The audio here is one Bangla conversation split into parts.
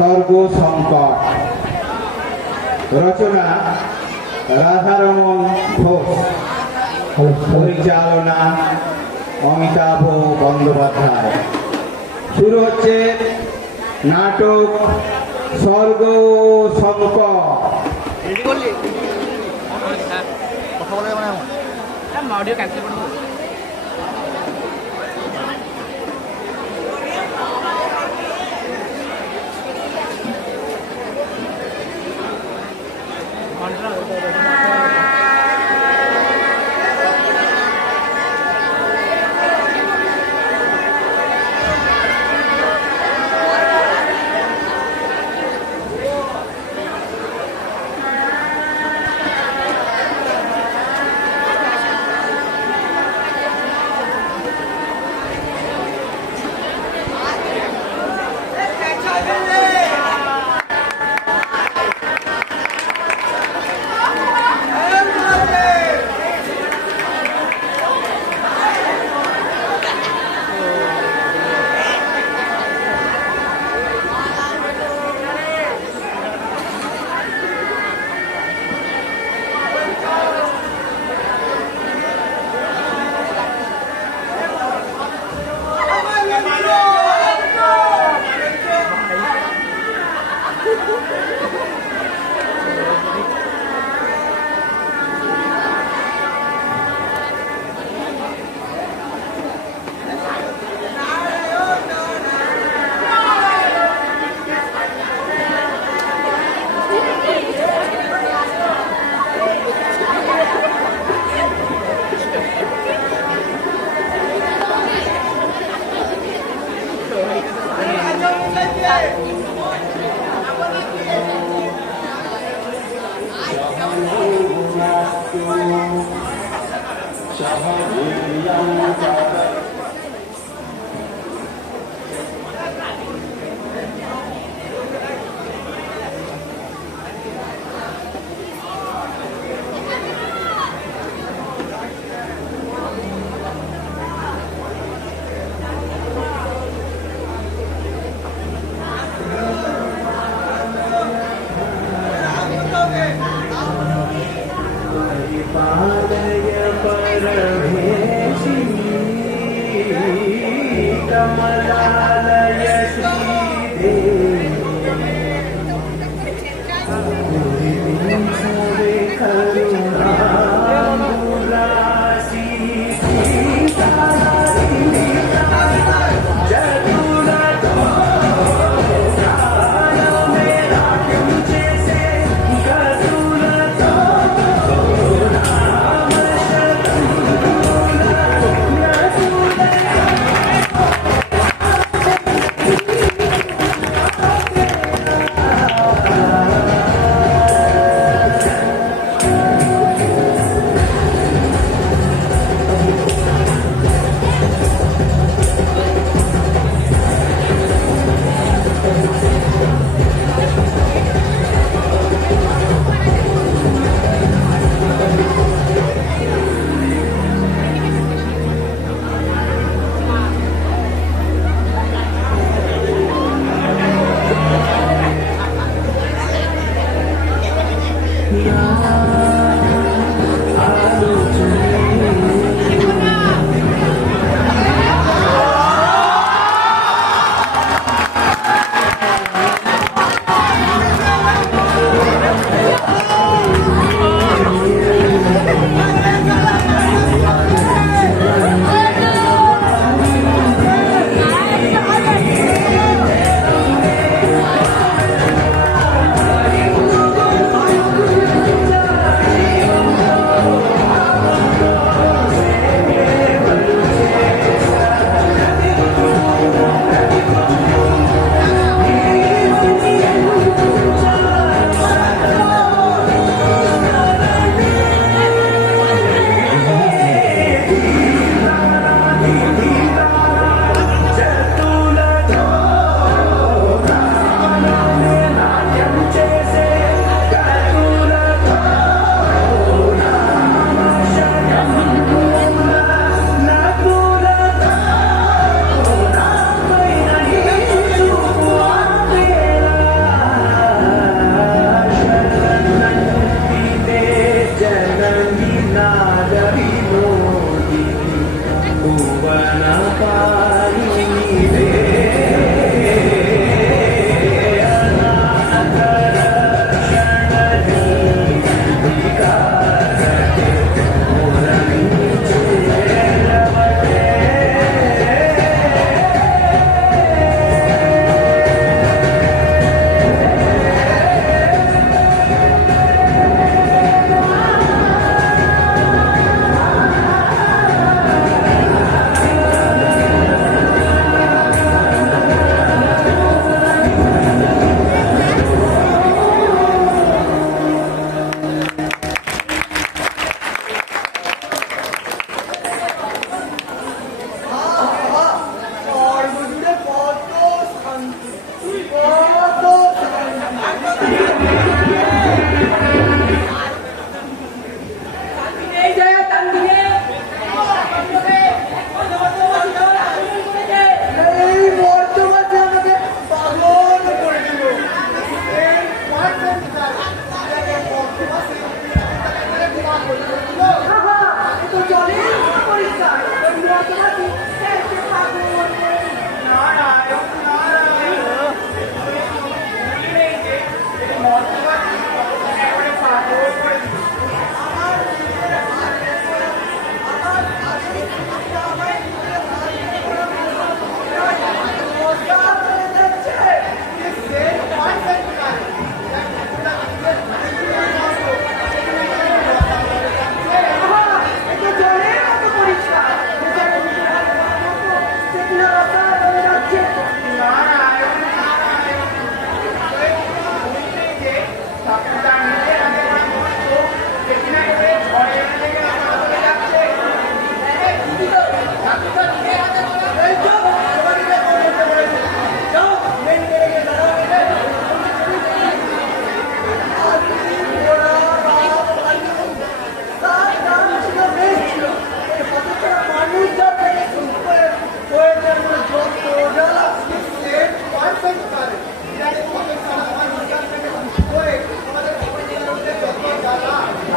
স্বর্গ সংকট। রচনা রাধারমণ ঘোষ, পরিচালনা অমিতাভ বন্দ্যোপাধ্যায়। শুরু হচ্ছে নাটক স্বর্গ সংকট। অডিও ক্যান্সেল করে দেবো।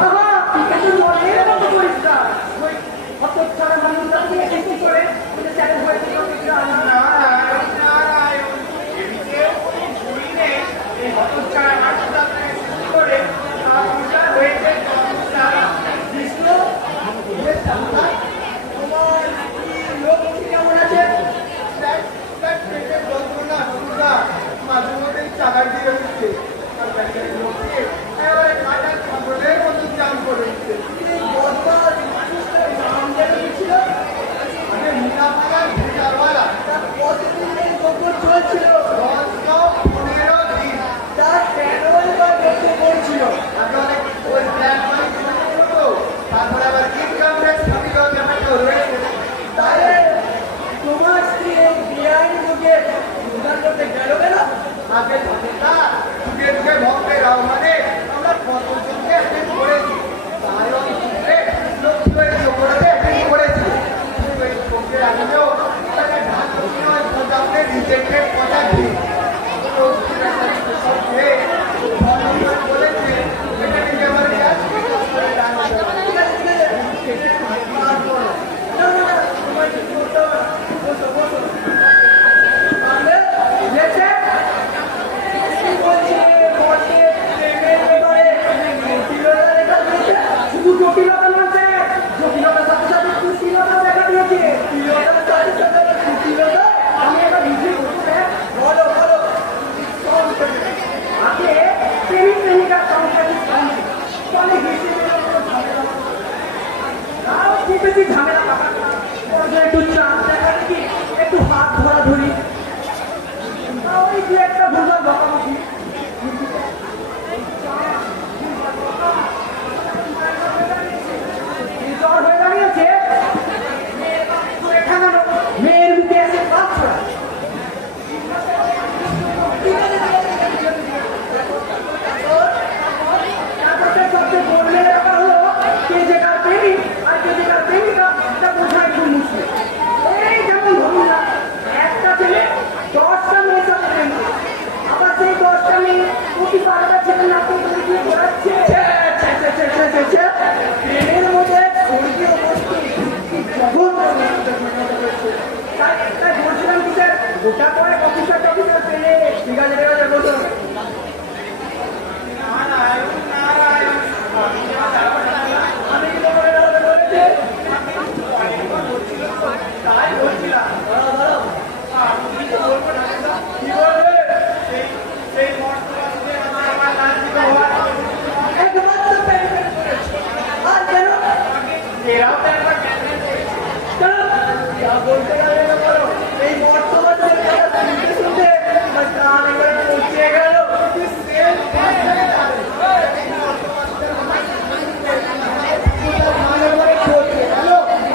আহা, কিন্তু জলের মতো পরিষ্কার। ওই হতচ্ছাড়া মানুষটাকে একটু করে ওদের চ্যালেঞ্জ হয়েছে কেমন আছে? তারপরে আবার ইনকাম ট্যাক্স রয়েছে। তোমার স্ত্রী এই বেআইনি যুগে উদ্ধার করতে গেল কেন? আগে যুগে যুগে ভক্তের আহ্বানে আমরা কতজনকে অ্যাটেন্ড করেছি, তার সূত্রে লোকগুলোর ওপরে অ্যাটেন্ড করেছি। কিন্তু এই ভক্তের আগেও তাকে ঢাক নয় প্রজাপতি রিজেক্টেড কথা দিই বলেছে এটা নিজে আমার কাজ করে ডান ঠিক আছে, ঠিক আছে। আর বলো। না, না, না, তোমার কিছু করতে হবে না। বসো, বসো। তাহলে, যেতে? কি বলছে? বলছে, প্রেমের ব্যাপারে জটিলতা দেখা দিয়েছে। শুধু জটিলতা নয়, জটিলতার সাথে সাথে কুটিলতা দেখা দিয়েছে। কুটিলতার সাথে সাথে কুটিলতা আমি এবার নিজে করতে। বলো, বলো। আগে প্রেমিক প্রেমিকার সংসারী ফলে হিসেবে খুব বেশি ঝামেলা পাকা একটু চাপ দেখা দেখি, একটু হাত ধরা ধরি, ওই দু একটা ভুল বকাবকি জ্বর হয়ে দাঁড়িয়েছে। মেয়ের মুখে এসে কাজ করা সবচেয়ে বললে ব্যাপার হলো কে যে কার প্রেমিক আর কে যে কার প্রেমিকা তা বোঝা একটু মুশকিল। এই যেমন ধরুন না, একটা ছেলে 10টা মেয়ের সাথে প্রেম করছে, আবার সেই 10টা মেয়ে প্রতি 12টা ছেলে নাকি বিয়ে করাচ্ছে। প্রেমের মধ্যে স্বর্গীয় বস্তু তাই বলছিলাম কি স্যার, গোটা পরে অফিসার টফিসার পেলে ঠিক আছে, ঠিক আছে, বলুন। আমি কি তোমার বলেছি? তাই বলছিলাম। কি বলবে? একবার তো প্যান্ট করেছি। আর কেন? এরাও তো একবার কেন? যা বলতে গেলে না বলো। এই বর্তমান শুনতে শুনতে আমার কান একবার পচিয়ে গেল।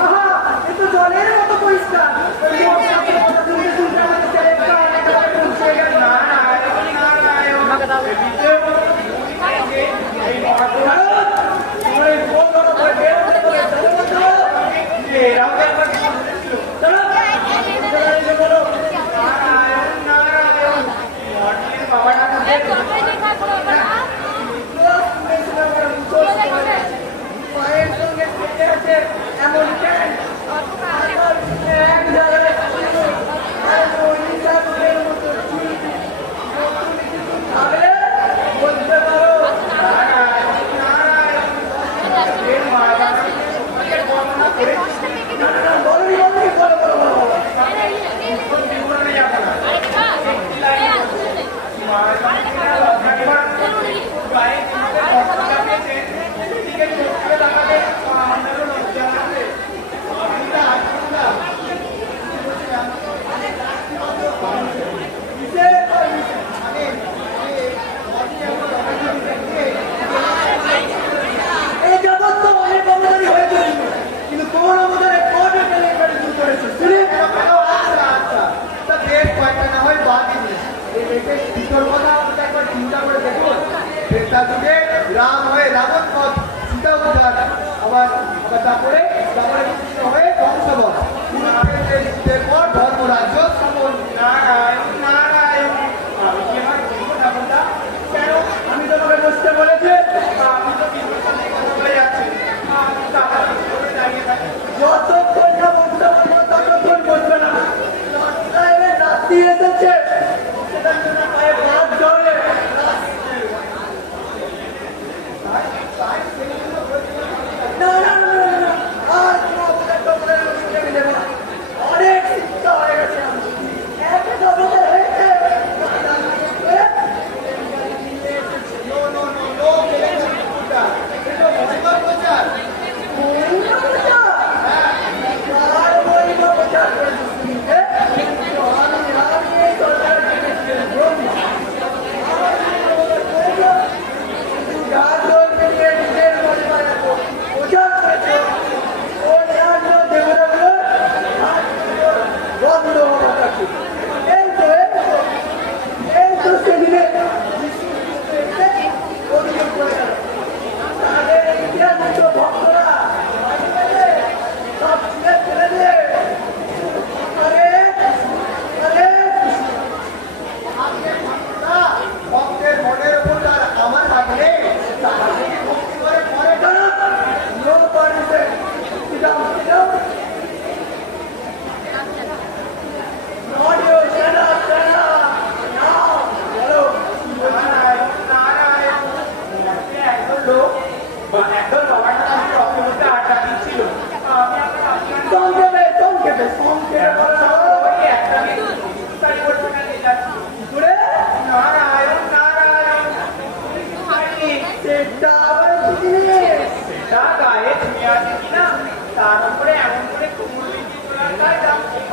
আহা, এ তো জলের মতো পরিষ্কার। ওই বর্ষাকে কথা শুনতে শুনতে আমাদের ছেলের কান একেবারে পচিয়ে গেল। তোমার এই ফোন করা ভয় বের হতে বলে চলো বলছো। এরাও তো একবার চলো বলো। মায়ের সঙ্গে খেতে আছে এমন কেন? এক জায়গায় আর মহিলা তোদের মতো তাহলে বলতে পারো বলবি বলবি বলো বলো বলো। এই জগৎ তো অনেক অবদানি হয়ে চলেছিল, কিন্তু কোন অবদানে কবে পেলে এখানে শুরু করেছে শুনে? আচ্ছা তা বেশ কয়েকটা না হয় বাদই নেই। এই দেশের ভিতর কথা আপনি একবার চিন্তা করে দেখুন। ত্রেতা যুগে রাম হয়ে রাবণ পথ, সীতা উদ্ধার, আবার তারপরে কৃষ্ণ হয়ে বংশবধ, কুরুক্ষেত্রের যুদ্ধের পর ধর্মরাজ্য স্থাপন। নারায়ণ নারায়ণ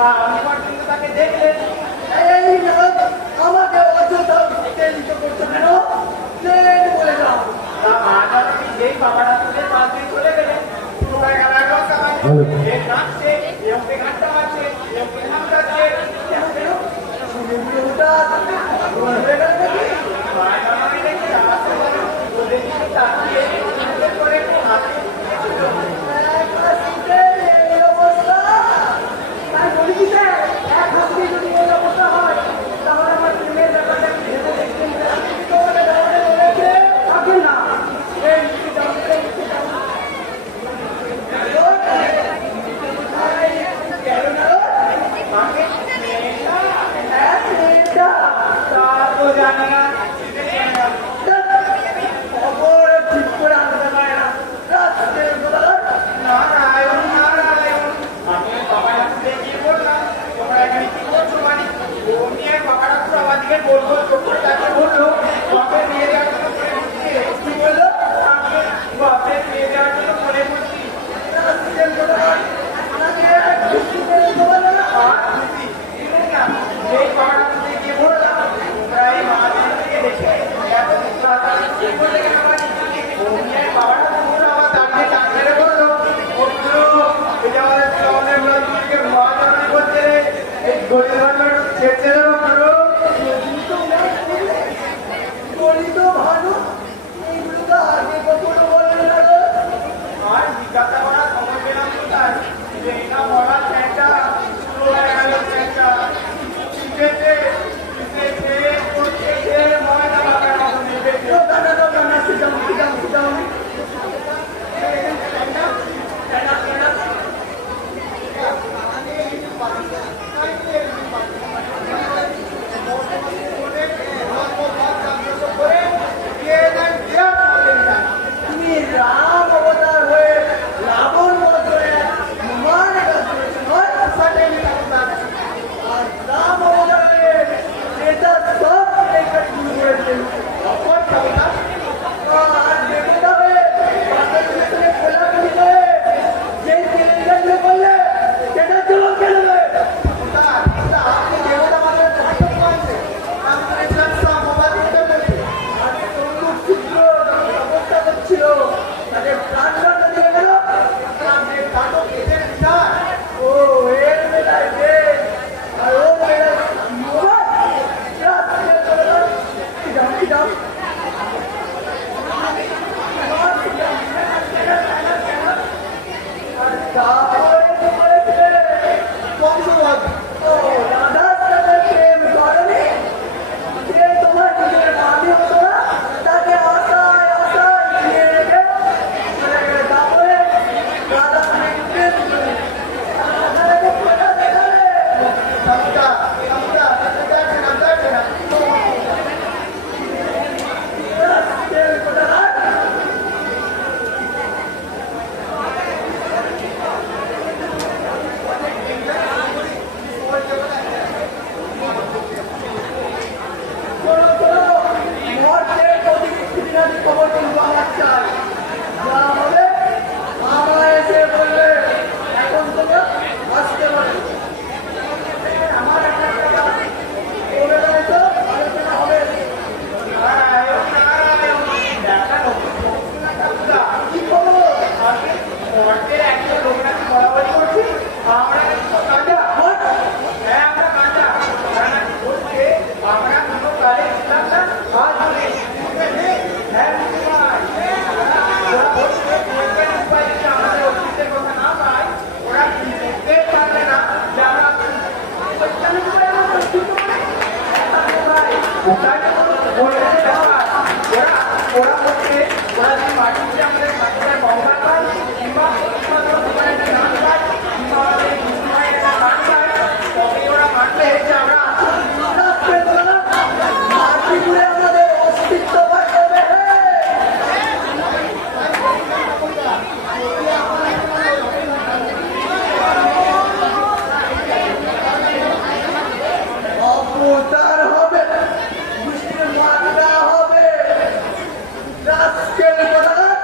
আমার কিন্তু তাকে দেখলেন। এই আমাকে অযথা উত্তেজিত করছো কেন? প্লেন বলে যাও। তা মাঝার যেই বাবাটা তুলে পাশ দিয়ে চলে গেলেন, শুরু হয়ে গেল এক রকম কামাই। এ নাচছে, এ ওকে ঘাটটা মারছে, এ ওকে নামটাচ্ছে। কেন কেন? শুনে বুঝে হঠাৎ পাগল হয়ে গেল নাকি? মায়ের আমাকে দেখে আসতে পারে, ওদের দিকে তাকিয়ে সুন্দর করে একটু হাসি দিয়েছিল। এক হাসিতে এই অবস্থা। তাই বলি কি যে, এক হাসিতে যদি এই অবস্থা হয়, তাহলে আমার প্রেমের ব্যাপারটা কি ভেবে দেখবেন? আপনি কি তোমাকে দাঁড়াতে বলেছে? থাকেন না। এই মুখে যাও, এই মুখে যাও। কেন না? মাকে মেয়েটা হ্যাঁ, মেয়েটা। তা তো জানে না। খবর ঠিক করে আনতে পারে না। রাস্তায় কোথাও নারায়ণ নারায়ণ, আমি বাবার হাতে গিয়ে বললাম, তোমরা এখানে কি করছো? মানে ও নিয়ে বাবারা পুরো আমার দিকে গোল গোল চোখ করে তাকে বললো, বাপের নিয়ে যাওয়ার জন্য করে বলছি। কি বললো? আমি বাপের নিয়ে যাওয়ার জন্য করে বলছি। রাস্তায় কোথাও আমাকে খুশি করে দেবো না। আর খুশি শুনুন না, এই বাবার হাতে গিয়ে বললাম, তোমরা এই মাঝখান থেকে দেখে এত তাড়াতাড়ি কি করলে কেন? মানে ও নিয়ে বাবাটা পুরো আমার দাঁড়িয়ে টান মেরে বললো, বন্ধু, এই যে আমাদের শ্রাবণের ব্রতকে মহাজাগরণ করছে রে, এই গরিব ভান্ডার ছেড়ে দেবো পুরো। গলিত ভালো এইগুলো তো আগে কখনো বলবে না গো। আর জিজ্ঞাসা করার সময় পেলাম কোথায়? যে এটা মরা চ্যাংটা, পুরো হয়ে গেল চ্যাংটা। শিখেছে, শিখেছে, করতেছে, ময়দা বাবার মতো নেবেছে। দোকানে দোকানে সিটাম সিটাম সিটাম। তুমি রাম অবতার হয়ে রাবণ বধ করে মহান কাজ করেছো নয়? আর রাম অবতার হয়ে এটা সব একটা শুরু করেছেন। আর দেবতা হয়ে বাপের পিছনে খোলাখুলি করে যেই কেলেঙ্কারিগুলো করলে সেটা জবাব কে দেবে? আর তরুণ শূদ্র যখন তপস্যা করছিল তাদের প্রাণদণ্ড দিয়ে গেল। ও এর বেলায় বেশ আর ও বেলায় মোবাইল। কি দাম আর তারপরে কি করেছে? ও রাধার সাথে প্রেম করেনি? সে তোমার নিজের ভাবি হতো না? তাকে আশায় আশায় দিয়ে রেখে চলে গেলে। তারপরে রাধা অনেক প্রেম করে। রাধাকে খোঁজা দেখালে। রাস্কেল কোথাকার। শোনো শোনো, মর্তের প্রতিনিধি খবর কিন্তু আমার চাই। যা হবে আমার এসে বলবে। এখন তোমরা আসতে পারো। আমার একটা কথা বলে দেয় তো আলোচনা হবে। কি খবর? মর্তের একজন লোক নাকি বলাবলি করছে, আমরা নাকি কাঁচা। মর্ত? হ্যাঁ, আমরা কাঁচা। ওরা নাকি বলছে, আমরা কোনো কালে ছিলাম না, আজ বলে। হ্যাঁ, বুঝতে পারি। ওরা বলছে, বৈজ্ঞানিক উপায়ে যদি আমাদের অস্তিত্বের কথা না পায়, ওরা কি বুঝতে পারবে না যে আমরা বৈজ্ঞানিক উপায়ে আমার অস্তিত্ব মানে? ওটাই তো বলছে ব্যাপার। ওরা বলছে, ওরা যদি মাটিতে আমাদের মাটিতে গঙ্গা পায়, কিংবা ওখানে একটা গান পায়, কিংবা আমাদের হিন্দুমায় একটা গান পায়, তবে ওরা মানবে যে আমরা আছি। রাস্কেল কোথাকার। মাটিপুরে আমাদের অস্তিত্ব পায় কবে? অবতার হবে, বৃষ্টির মাত্রা হবে। রাস্কেল কোথাকার।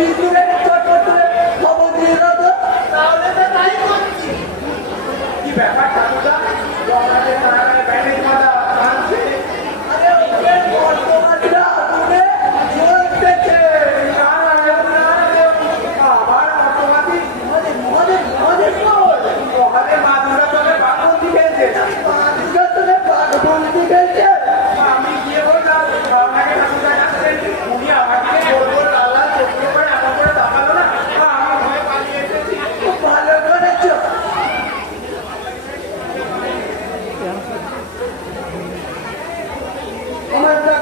বিদ্যুতের চটপট করে খবর দিয়ে দাও তো। তাহলে তো তাই করছি। কি ব্যাপার ঠাকুরদা? জগন্নাথের কারাগারে ব্যান্ডেজ বাঁধা কাঁদছে। আরে ওদের বর্তমানরা আগুনে জ্বলতেছে। আবার অটোমাতি মহাদেব মহাদেব মহাদেব বল। মহাদেব মাদুরা তবে বাঘবন্দি খেলছে। বাদুড়া তোরে বাঘবন্দি খেলছে। আমি গিয়ে বললাম আপনাকে ঠাকুরদা যাচ্ছেন, উনি আমাকে গোল গোল লাল লাল চোখ করে এমন করে তাকালো না, আমি ভয়ে পালিয়ে এসেছি। খুব ভালো করেছো। আমার একটা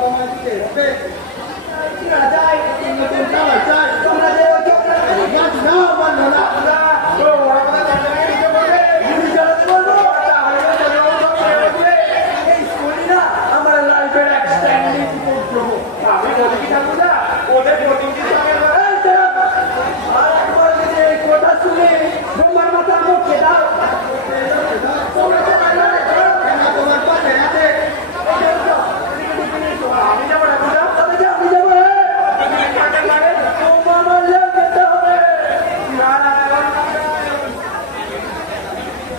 তোমার দিকে হবে। রাজাই নতুন কালার চাই। তোমরা যে ওই চোখটা গাছ না মানলো না। তো ওরা কথা জানতে কিছু বলবে, গুলি চালাতে বলবো। তাহলে চলে যাবো সব ছেড়ে দিয়ে। এই শুনি না আমার লাইফের এক স্ট্যান্ডিং উপদ্রব। আমি বলি কি ঠাকুরদা, ওদের প্রতিনিধি সঙ্গে এই দাঁড়াও। আর একবার যদি এই কথা শুনে তোমার মাথা মুখে দাও। তোমরা তো জানো না, ধরো। তোমার পাশে আছে। আমি যাবো ঠাকুরদা। তবে যে আমি যাবো, তোমার মারলেও যেতে হবে।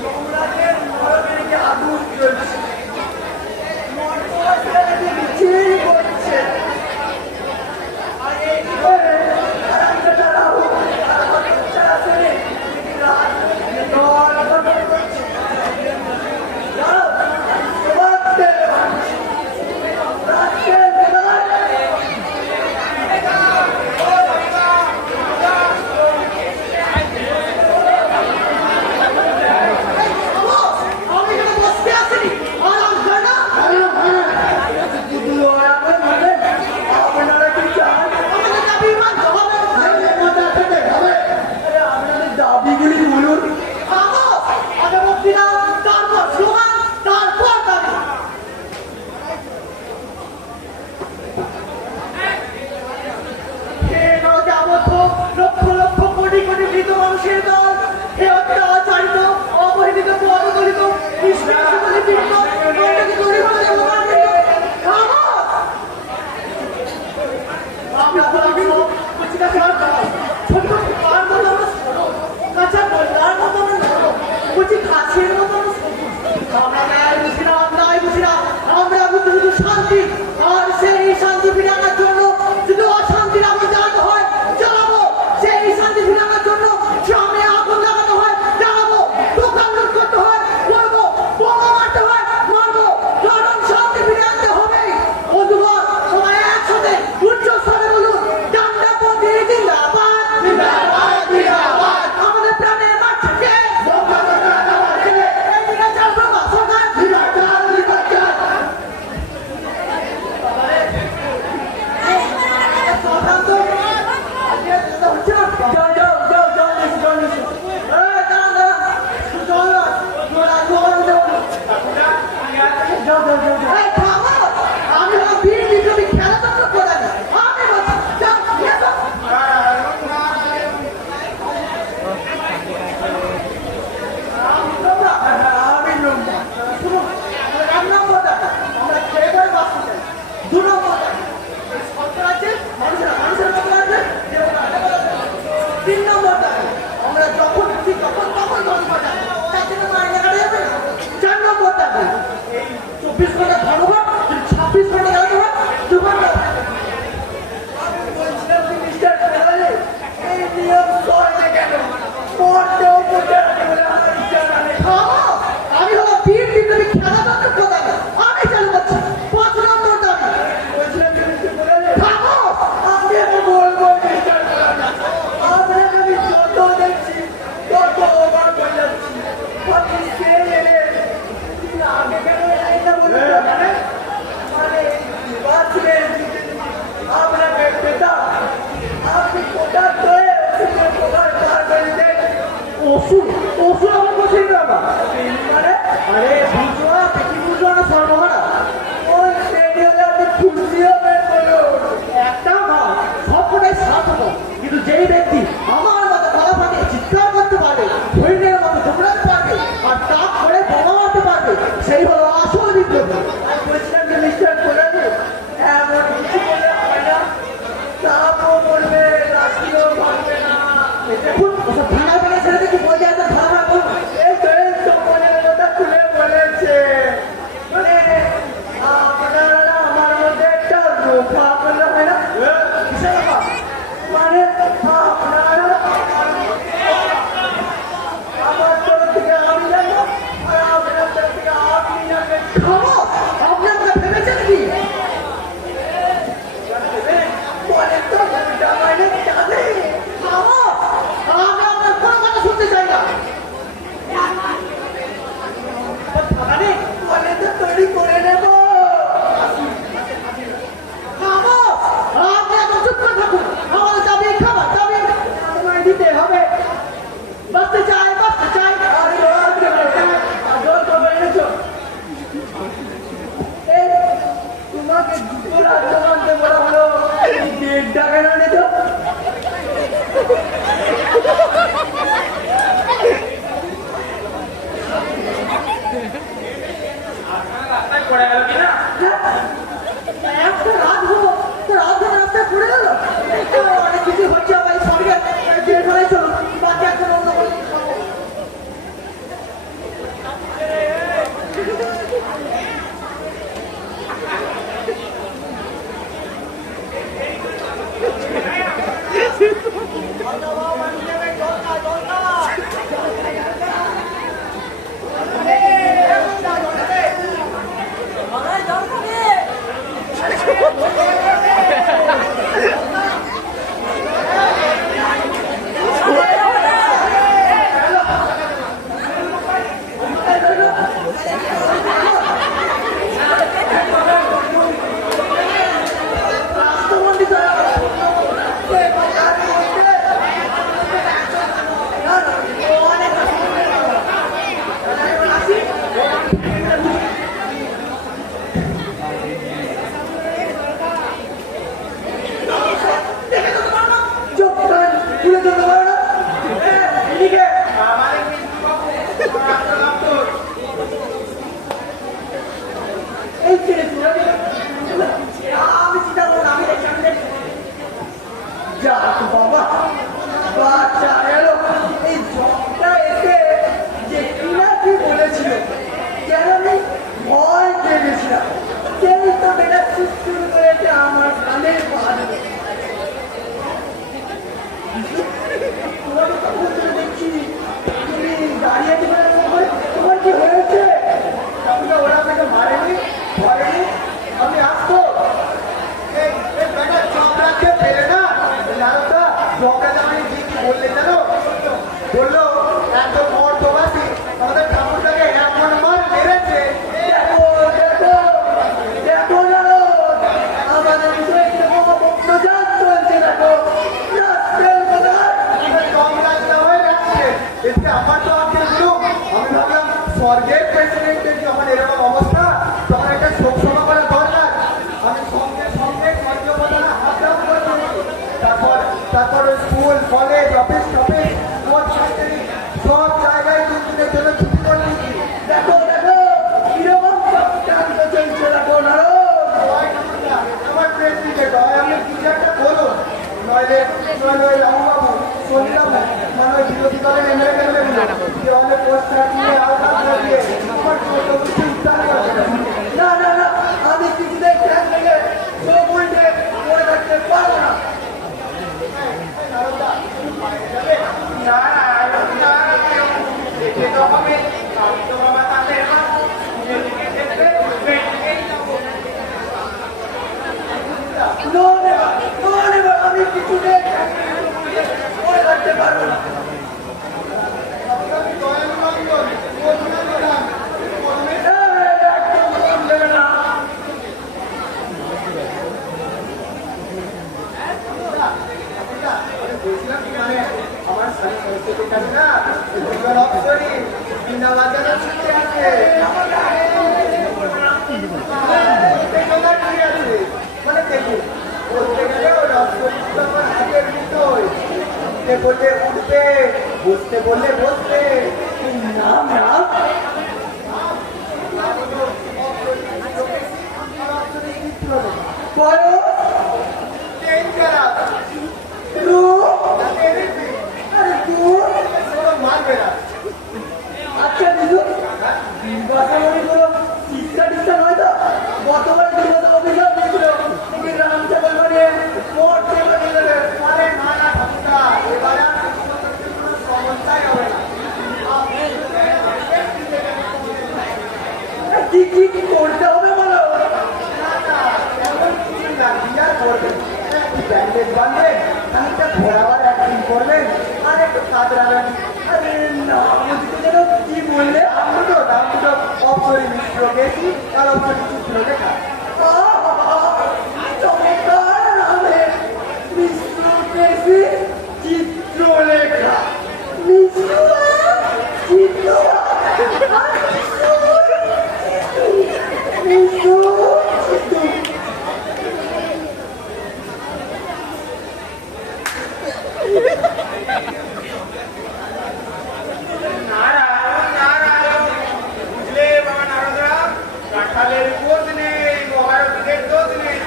তোমরা যে মরণের যে আগুন জ্বলছে, মর্তবাসীরা যে মিছিল করছে, আর এই করে আরামটা রাহু, আর বাচ্চা আছে, রাত দল গঠন করছে। যাও, তোমাকে রাতকে বেলায় আমি এখানে বসতে আসিনি। আর আসবে না। দুধুলো আর আপনি বললেন, আপনারা কি চান? আমাদের দাবি মানতে হবে। আরে আপনাদের দাবিগুলি বলুন। আগে বক্তৃতা, তারপর স্লোগান, তারপর দাবি। হে নরজাবদ্ধ লক্ষ লক্ষ কোটি কোটি মৃত মানুষের দল, হে অত্যাচারিত অবহেলিত পদদলিত নিষ্পেষিত নিপীড়িত নর্তকী গরিবদের অবমানিত। খামোশ! আমরা গোলাগুলো কুচিকা খাওয়ার দল, ছোট পার মতো আমরা সরল, কাঁচা গোল্লার মতো আমরা নরম, কুচি ঘাসের মতো আমরা সবুজ। আমরা ন্যায় বুঝি না, অন্যায় বুঝি না, আমরা বুঝি শুধু শান্তি। আর সেই শান্তি ফিরে আনার জন্য যদি অশান্তির আগুন জ্বালাতে হয় জ্বালাবো। সেই শান্তি ফিরে আনার জন্য গ্রামে আগুন লাগাতে হয় জ্বালাবো। দোকান লুট করতে হয় করবো, বোমা মারতে হয় মারবো। কারণ শান্তি ফিরে আনতে হবেই। বন্ধুগণ, সবাই একসাথে উচ্চ স্বরে বলুন, ডান্ডাপতি জিন্দাবাদ, জিন্দাবাদ, জিন্দাবাদ। আমাদের প্রাণের মাঠকে এই দিকে চালবে সরকার, জিন্দাবাদ, জিন্দাবাদ। তিন নম্বর দাবি, আমরা যখন খুশি তখন গল্প যাবো, তার জন্য মাইনে কাটা যাবে না। 4 নম্বর দাবি, এই 24 ঘন্টা ধর্মঘট 26 ঘন্টা গেলে হয় 2 ঘন্টা। আমি বলছিলাম কি মিস্টার ফেরালে, এই নিয়ম চলছে কেন? মরতেও করতে রাখে বলে আমার ইচ্ছা নেই। আমি হলো বীর বিপ্লবী খেলাধুলার প্রধান, আমি চালু করছি 5 নম্বর দাবি। বলছিলাম কি মিস্টার ফেরালে, আমি এখন বলবো মিস্টার ফেরালে, আপনাকে আমি যত দেখছি তত ওভার করে যাচ্ছি। আপনি কে এলে? তুমি আগে কেন এটা বলতে মানে বাঁচলেন আপনাকে পেতাম। আপনি কোথা করে ওষুধের প্রকার পার করে দেন? ওষুধ ওষুধ আমার বসেই বাবা মানে আরে বুঝো কি বুঝো না সর্বহারা ওই শ্রেণী হলে আপনি খুশিও বের করুন। একটা ভাব সবকটাই সাত হবো, কিন্তু যেই ব্যক্তি আমার মতো গলা ফাটিয়ে চিৎকার করতে পারবে, হরিণের মতো দৌড়াতে পারবে, আর তা করে বোমা মারতে পারবে, সেই হলো আসল বিপ্লবী। আমি বলছিলাম যে মিস্টার কোরালি এমন কিছু বলে হয় না, তা তারপরে স্কুল কলেজ অফিস টফিস কোর্ট কাছারি সব জায়গায় 2 দিনের জন্য ছুটি করে দিচ্ছি। দেখো দেখো কিরকম চক্রান্ত চলছে দেখো নারদ। আমার প্রেসিডেন্ট হয় আপনি কিছু একটা বলুন, নইলে ওই রামবাবু সন্ধ্যাবু মানে ওই বিরোধী দলের এমএলএ যে অনেক পোস্টার দিয়ে আওতা দিয়ে আমার ছোট কিছু উত্তাল করছে। না না না আমি কিছুতেই ট্যাগ থেকে চোখ উল্টে পড়ে থাকতে পারবো না। দেখে তো হবে আমি তো বাবা তাহলে নিজেকে দেখবে বেটিকেই যাবো। নো নেভার নো নেভার আমি কিছুতেই ট্যাগ থেকে পড়ে থাকতে পারবো না। আপনাকে দয়ানন্দন করুণানিধান একদম মন দেবে না। আমার সরস্বতীর কাছে না দুজন অপসরী বিনা বাজানো ছুটি আছে। মানে দেখুন বলতে গেলে ওই অপসরীগুলো আমার হাতের মুঠোয়। উঠতে বললে উঠবে, বসতে বললে বসবে। নাম নাম বলো রু আরে তুই মারবে না। আচ্ছা দিদু বাসামণি কোনো শিক্ষা টিক্ষা নয় তো গতবার দুর্গত অভিযোগ দিয়েছিল নাকি রাম চাকর বানিয়ে মরতে বানিয়ে দেবে। আরে না না ঠাকুরদা, এবারে আর কোনো সমস্যাই হবে না। কি কি করতে হবে বলো। না না এমন কিছু না, বিয়ার করবেন, একটু ব্যান্ডেজ বাঁধবেন, খানিকটা ঘোরাবার অ্যাক্টিং করবেন আর একটু কাতরাবেন। আরে না বুঝতে যেন কি বললে। দাম দুটো অপসরি মিশ্র গেছি আর অপসরি চিত্র দেখা। চমৎকার নামে মিশ্র কেসি চিত্রলেখা মিশ্র চিত্র মিশ্র চিত্র নারায়ণ নারায়ণ বুঝলে বাবা নারদরা কাঁঠালের খোঁজ নেই মহারথীদের দোষ নেই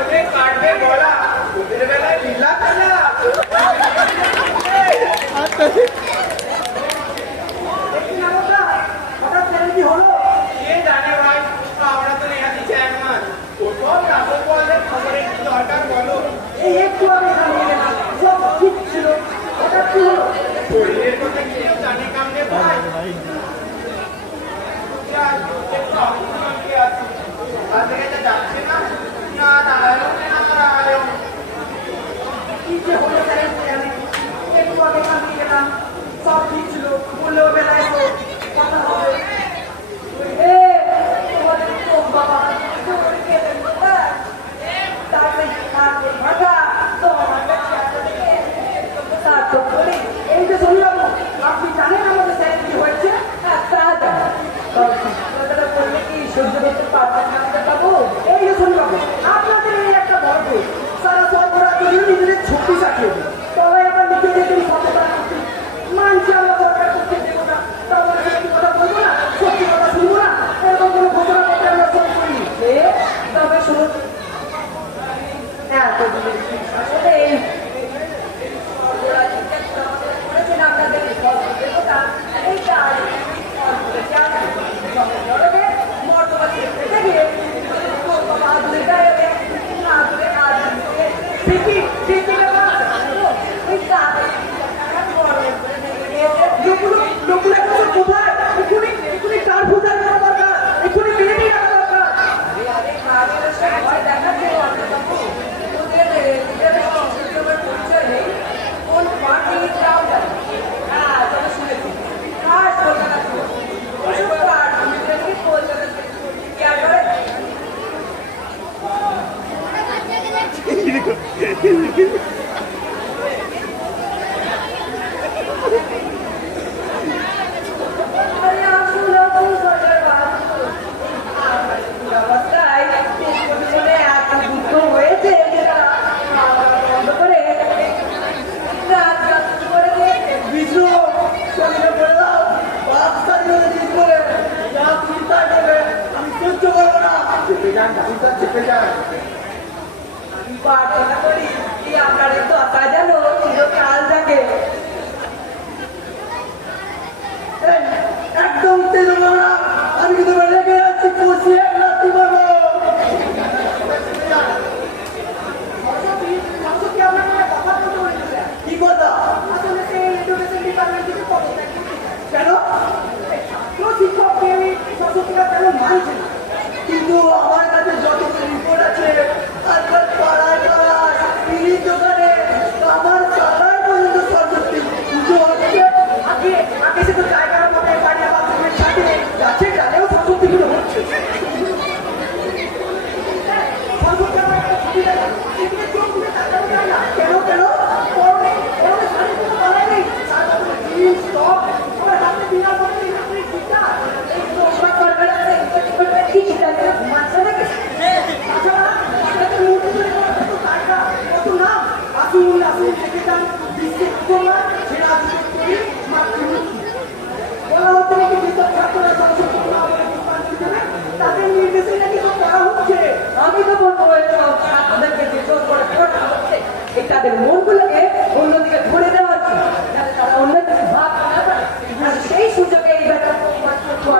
ওদের কাটবে বলা ওদের বেলায় লীলা খেলা। হঠাৎ ছেলে কি হলো। কে জানে ভাই আমরা তো নেহাতি চেয়ারম্যান ওসব রাখো বলে খবরের কি দরকার বলো। এই একটু আগে জানিয়ে গেলাম সব ঠিক ছিল হঠাৎ কি হলো। শরীরের কথা কেউ জানে কামড়ে ভাই ওখান থেকে তো যাচ্ছে না না নারায়ণ না নারায়ণ। কি যে হলো জানি একটু আগে জানিয়ে গেলাম সব ঠিক ছিল বললেও বেলায় তো কথা হবে। তোমাদের তো বাবা তোমাদের কে তারপরে ভাষা তোমার এই যে শুনলাম আপনি জানেন আমাদের স্যার কি হয়েছে। তা জানেন কথাটা বললে কি সহ্য করতে পারবেন না আমাদের বাবু। এই যে শুনলাম আপনাদের এই একটা বড় ভুল। সারা সরবরাহ করিয়ে নিজেদের ছুটি চাকিয়ে দিন তবে আবার নিজেদের সততা করতে মানছি আমরা সরকার করতে দেবো না তাহলে সত্যি কথা বলবো না সত্যি কথা শুনবো না এরকম কোনো ঘোষণা করতে আমরা সব করিনি। তবে শুনুন আসলে এই করেছেন আপনাদের দেবতা এইটা মর্তবা থেকে গিয়ে আদুরে গায়ে আদুরে আদুরে ঠিকই ঠিকই লোকগুলো এখন কোথায় এক্ষুনি এক্ষুনি কার পূজা করা দরকার এক্ষুনি মিলিয়ে রাখা দরকার। কোন পার্টি শুনেছি খাস আপনার এই দশা যেন চিরকাল থাকে। এই, একদম তেল মারা, আমি কিন্তু লেগে যাচ্ছি, কষিয়ে লাথি মারবো। কি কথা? কেন? কিন্তু আমার কাছে যত রিপোর্ট আছে আজকাল পাড়ায় পাড়ায় পিড়ির দোকানে আমার পাড়ায় পর্যন্ত সরস্বতী পুজো হচ্ছে। আগে আগে সে তো জায়গার মধ্যে বাড়ির বাথরুমের সাথে গাছের ডালেও সরস্বতী পুজো হচ্ছে। কেন কেন? পরনে পরনে শাড়ি কোনো বলা নেই, তার মধ্যে জিন্স টপ, আমার হাতে বিনা বলে হাতে গিটার, এই তো ওরা করবে না, কি গিটার দিয়ে ঘুমাচ্ছে নাকি? তাছাড়া একটা মূর্তি তৈরি করার কত টাকা, কত নাম, আসুন আসুন থেকে যান, বিশ্বের কুমার সেরা তৈরি মাতৃমূর্তি। বলা হচ্ছে নাকি যেসব ছাত্ররা সরস্বতী পুজো বলে পুষ্পাঞ্জলি দেবে তাদের নির্দেশে নাকি তো করা হচ্ছে। আমি তো বলবো এসব ছাত্রদেরকে যে জোর করে পড়া হচ্ছে এই তাদের মনগুলোকে অন্যদিকে ঘুরে দেওয়া উচিত, যাতে তারা অন্য কিছু ভাব না পারে। আর সেই সুযোগে এই ব্যাপার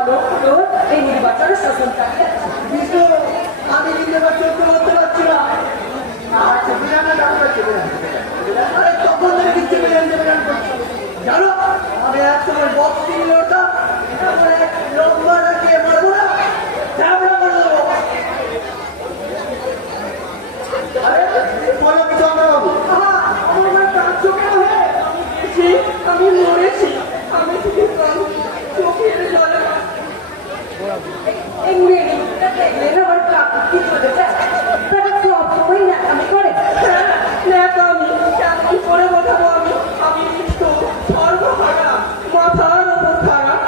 লোকগুলো এই নির্বাচনে শোষণ চালিয়ে যাচ্ছে। বিষ্ণু, আমি কিন্তু এবার চোখে বলতে পারছি না। আচ্ছা, বিরানা ডাক্তার চেপে আরে তখন থেকে চেপে করছি। জানো, আমি এক সময় বক্সিং লড়তাম, তারপরে লম্বা রাখিয়ে মারবো না, ঝাবড়া করে দেবো। আরে বলো কি চন্দ্রবাবু? আমার প্রাণ চোখে হয়ে আমি মরেছি, আমি শুধু চোখের জলে এই মেয়েটা দেখলে না আমার প্রাকৃতিক হতে চায়, তারা সবসময় ন্যাকামি করে। ন্যাকামি কেমন করে বোঝাবো আমি? আমি তো সর্বহারা, মাথার ওপর খারাপ।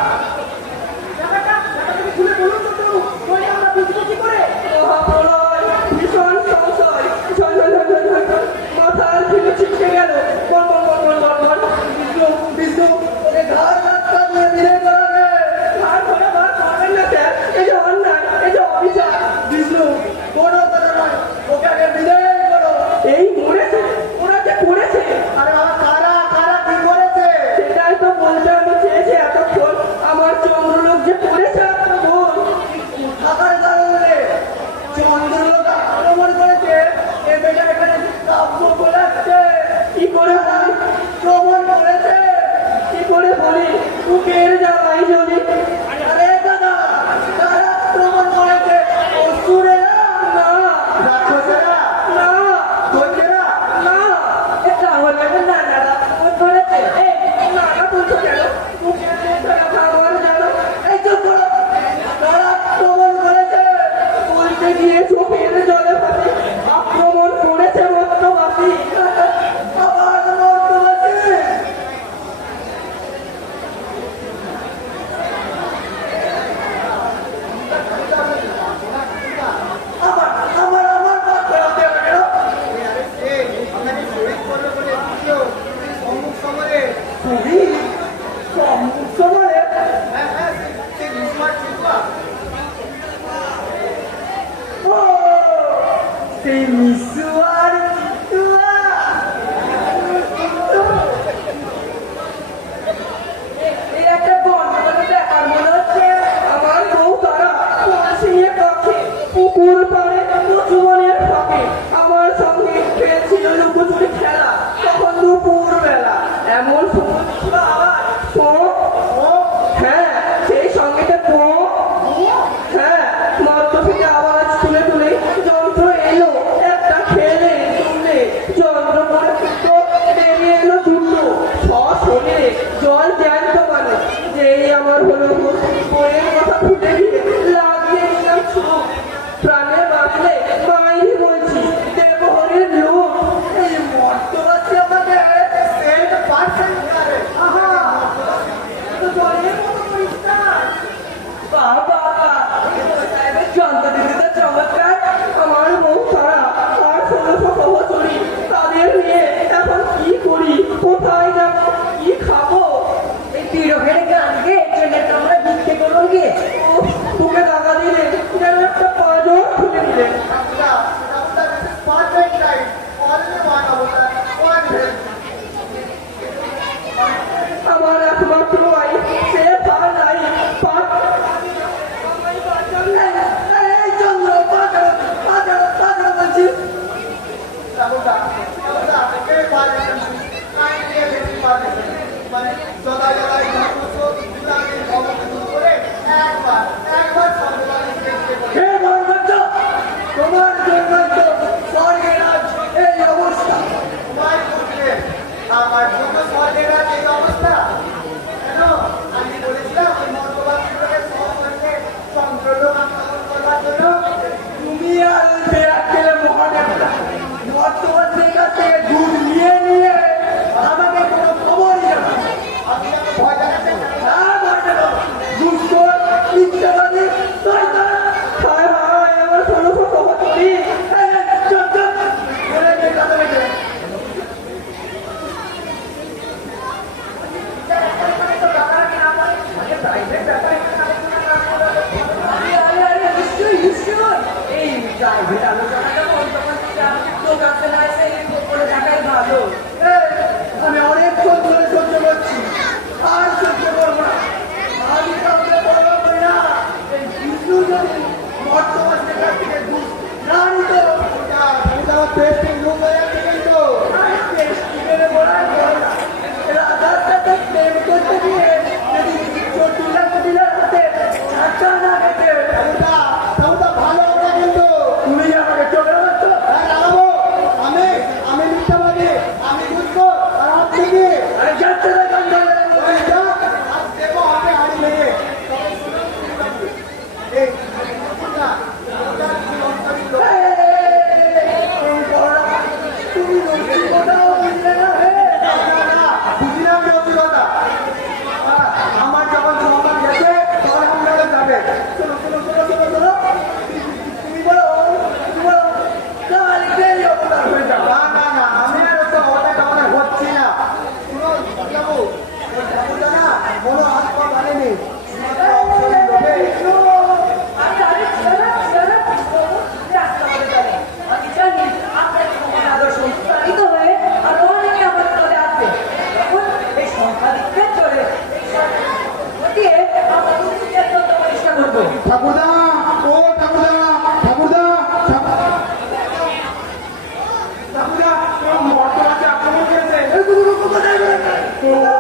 ওরা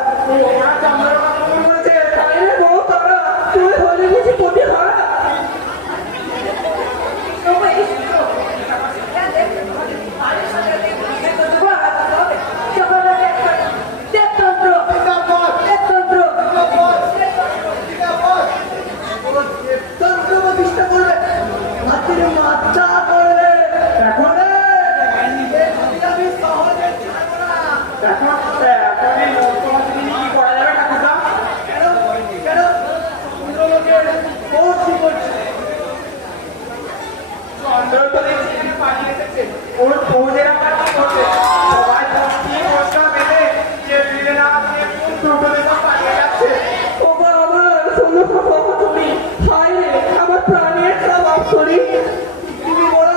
চামড়ার কথা মনে করেছে তাই রে বউ তারা তুই হলে বুঝি কোটি হারা এখনই তোমার জিনিস কি করা যাবে ঠাকুরদা? চন্দ্র তো দেখছি পালিয়ে এসেছে। ওর ফৌজেরা কাজ করছে। সবাই কি বস্তা বেঁধে যে ফিরে না আসে টোটোতে সব পালিয়ে যাচ্ছে। আমার প্রাণের খারাপ শরীর তুমি বড়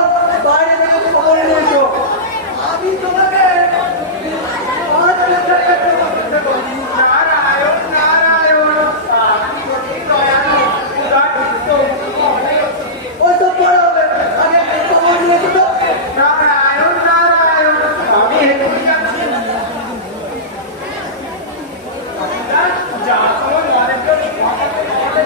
বাইরে থেকে খবর এনেছো আমি তোমাকে নারায়ণ নারায়ণ আপনি অতি দয়ালু উদারচিত্ত ওইসব পড়া হবে আগে খবর নিয়েছো তো নারায়ণ নারায়ণ আমি এক্ষুনি যাচ্ছি। যাওয়ার সময় মহাদেবকে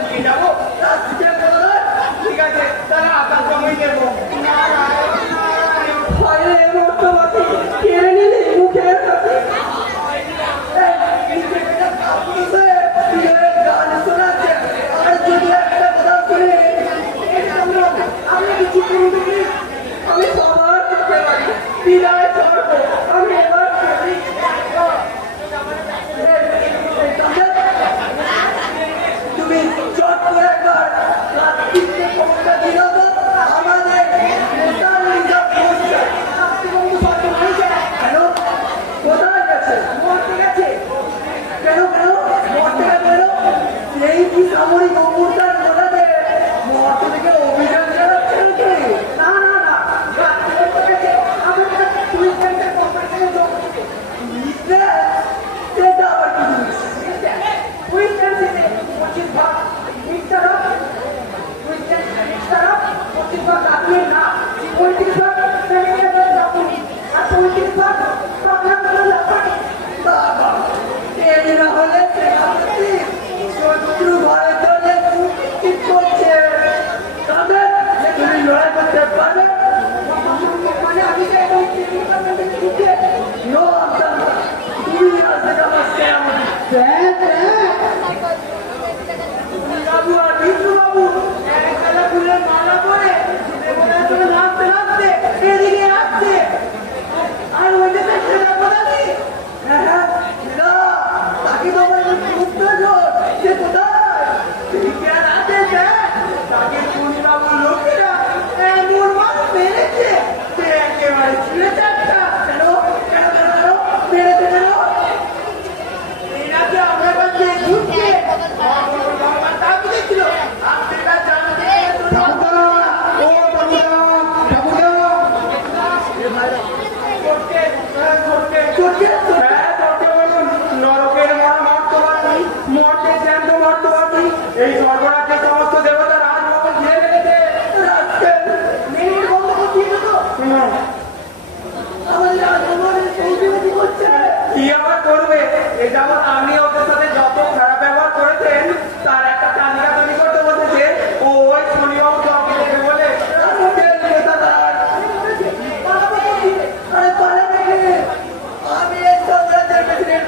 নিয়ে যাবো। রাস্তায় বলো না ঠিক আছে তাহলে আপনার সময় নেবো। নারায়ণ নারায়ণ বাইরে মর্তবাসী কেড়ে নিলে মুখের কাছে গান শোনাচ্ছে আর যদি একটা কথা শুনে আমি কিছু করবি আমি সবার করতে পারি বিদায় করবো আমি এবার করি। তুমি চট করে একবার রাত্রিতে খবরটা দিল তো আমাদের নেতার নিজা পৌঁছে কেন কোথায় গেছে মরতে গেছে কেন মরতে গেছে সেই কি সামরিক অভ্যুত্থান ঘটাতে মর্ত থেকে অভিযান চালাচ্ছে নাকি না না না রাত্রিতে গেছে আমাদের কাছে পুলিশ ব্যাংকের কম্পিটিশনে যোগ দিচ্ছে পুলিশে সেটা আবার কি জিনিস পুলিশ ব্যাংকে 25 ভাগ মিস্টাররা 25 ভাগ আপনি না 35 ভাগ সেমিনারের আপনি আর 35 ভাগ প্রোগ্রামের আপনি বাবা এই না হলে সেনাপতি শত্রু ভারত দলে ঠিক করছে তবে তুমি লড়াই করতে পারবে মানে আমি যে একদম টিকে নো আমতা তুমি আসতে আমার বাবু আর বিষ্ণু বাবু একবেলা ফুলের মালা পরে নাচতে নাচতে এদিকে আসছে আর ওই যে সেটা বলালি হ্যাঁ তাকে বাবা মুক্ত সে কোথায় ঠিক আছে তাকে পূর্ণিবাবু লোকেরা এমন মাছ মেরেছে সে একেবারে ছিঁড়ে চারটা কেন মেরেছে কেন এনাকে আমার কাছে ঘুরছে বাবা তাপ দিয়েছিল আপনারা জানতে নরকের মরা মর্তবাদী মর্তে জ্যান্ত মর্তবাদী এই সর্বরাজ্যের সমস্ত দেবতা রাজভবন ঘিরে রেখেছে। কি আবার করবে এ যাবৎ আপনি ওদের সাথে যত খারাপ ব্যবহার করেছেন তার একটা তালিকা তৈরি করতে বসেছে ও ওই শনিবাবু কাউকে দেবে বলে। আমি এই সন্ত্রাসের প্রেসিডেন্ট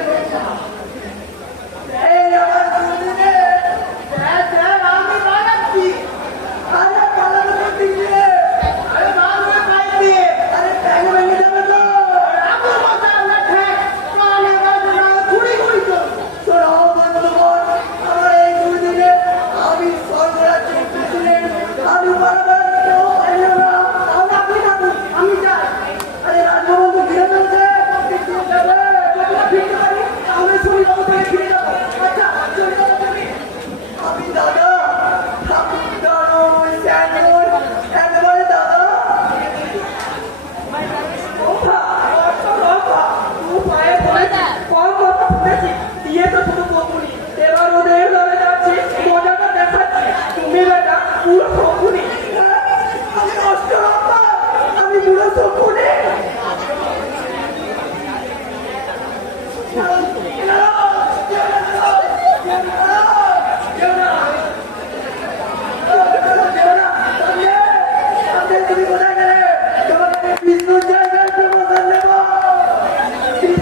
এই আমার দুদিনে আমি বানাচ্ছি আরে পালানো করতে গিয়ে আরে মারবে পাইপ দিয়ে আরে ট্যাঙ্ক ভেঙে যাবে তো আমার কথা আমরা ঠেক প্রাণে বাজে না ছুরি ছুরি তো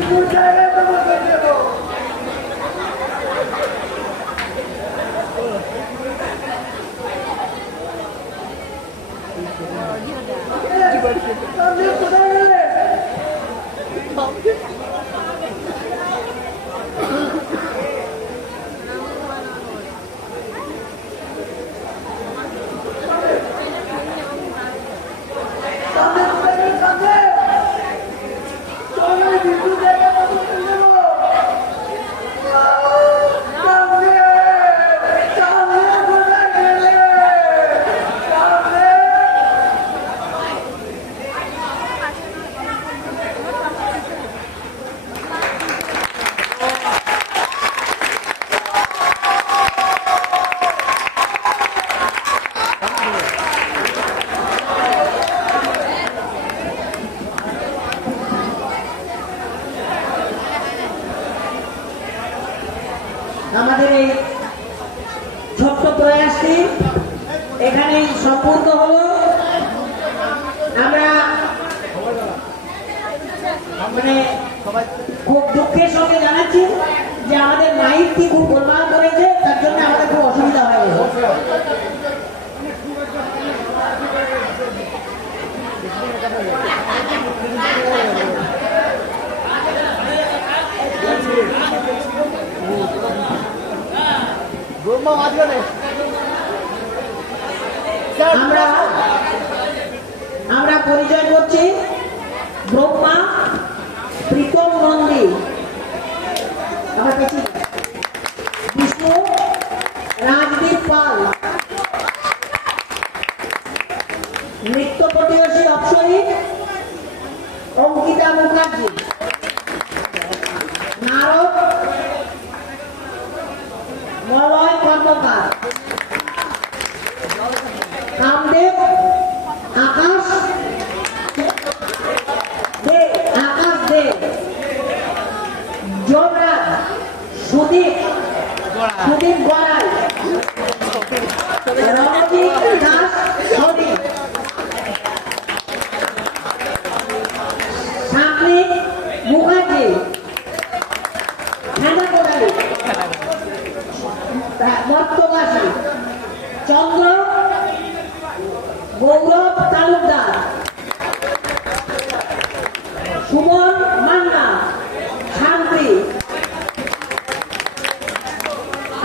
বিদ্যুৎ জায়গায় তোমাকে দেবো। আপনি কোথায় গেলে? সামনে কোথায় গেলে? সামনে চলো বিদ্যুৎ জায়গায় তোমাকে দেবো। সামনে সামনে কোথায় গেলে? সামনে আমাদের এই ছোট্ট প্রয়াসটি এখানেই সম্পূর্ণ হলো। আমরা খুব দুঃখের সঙ্গে জানাচ্ছি যে আমাদের মাইকটি খুব গোলমাল করেছে, তার জন্য আমাদের খুব অসুবিধা হয়ে গেছে। ব্রহ্মা মাঝখানে আমরা আমরা পরিচয় করছি ব্রহ্মা প্রীতম নন্দী, আমার পেছি বিষ্ণু রাজদীপ পাল, নৃত্য প্রতিবেশী অপ্সরী অঙ্কিতা মুখার্জি, নারদ মলয় কর্মকার, কামদেব আকাশ দেব, যমরাজ সুদীপ গড়াই, রণজিৎ দাস সদীপ, সাকলিক মুখার্জি, হেনা কোটালি, মর্তবাসী, চন্দ্র গৌরব তালুকদার, সুমন মান্না, শান্তি,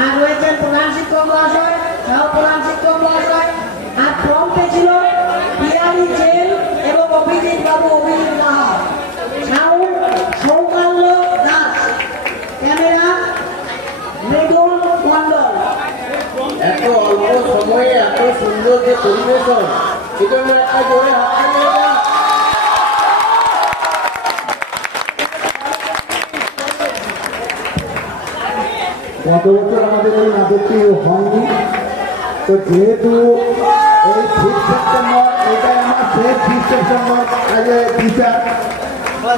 আর রয়েছেন প্রধান শিক্ষক মহাশয়, সহ প্রধান শিক্ষক মহাশয়, আর ফ্রন্টে ছিল বিহারী জেল এবং অভিজিৎ বাবু, অভিজিৎ নাহা, সাউন্ড সৌকাল্য দাস, ক্যামেরা মৃদুল মন্ডল। এত অল্প সময়ে এত সুন্দর যে পরিবেশন, সেজন্য একটা জোরে হাত তালি দেন। গত বছর আমাদের এই নাটকটি হয়নি, তো যেহেতু এই 5 সেপ্টেম্বর এটাই আমার শেষ 5 সেপ্টেম্বর আজ টিচার,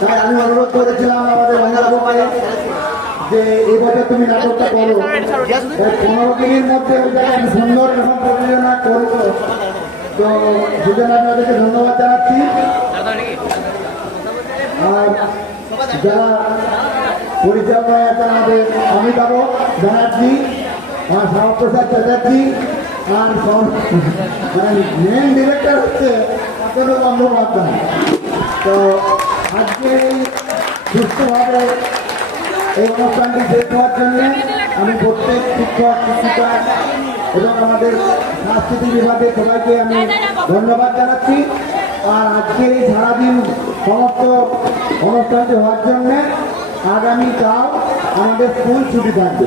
তাই আমি অনুরোধ করেছিলাম আমাদের মহিলাকে যে এই বছর তুমি নাটকটা করো, 15 দিনের মধ্যে ওইটাকে সুন্দর এবং প্রযোজনা করবো। তো সেজন্য আমি ওদেরকে ধন্যবাদ জানাচ্ছি। আর যারা পরিচালনায় আছেন আমাদের অমিতাভ ব্যানার্জি, আমার শ্যামাপ্রসাদ চ্যাটার্জি, আর মেন ডিরেক্টর হচ্ছে অতনু বন্দ্যোপাধ্যায়। তো আজকে এই সুস্থভাবে এই অনুষ্ঠানটি শেষ হওয়ার জন্য আমি প্রত্যেক শিক্ষক শিক্ষিকা এবং আমাদের সাংস্কৃতিক বিভাগের সবাইকে আমি ধন্যবাদ জানাচ্ছি। আর আজকের এই সারাদিন সমস্ত অনুষ্ঠানটি হওয়ার জন্য আগামীকাল আমাদের স্কুল ছুটি থাকবে।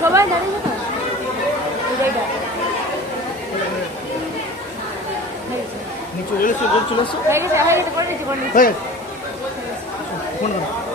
সবাই দাঁড়িয়ে তো চলে এসো চলে এসো হয়ে গেছে করে দিচ্ছি ফোন করো।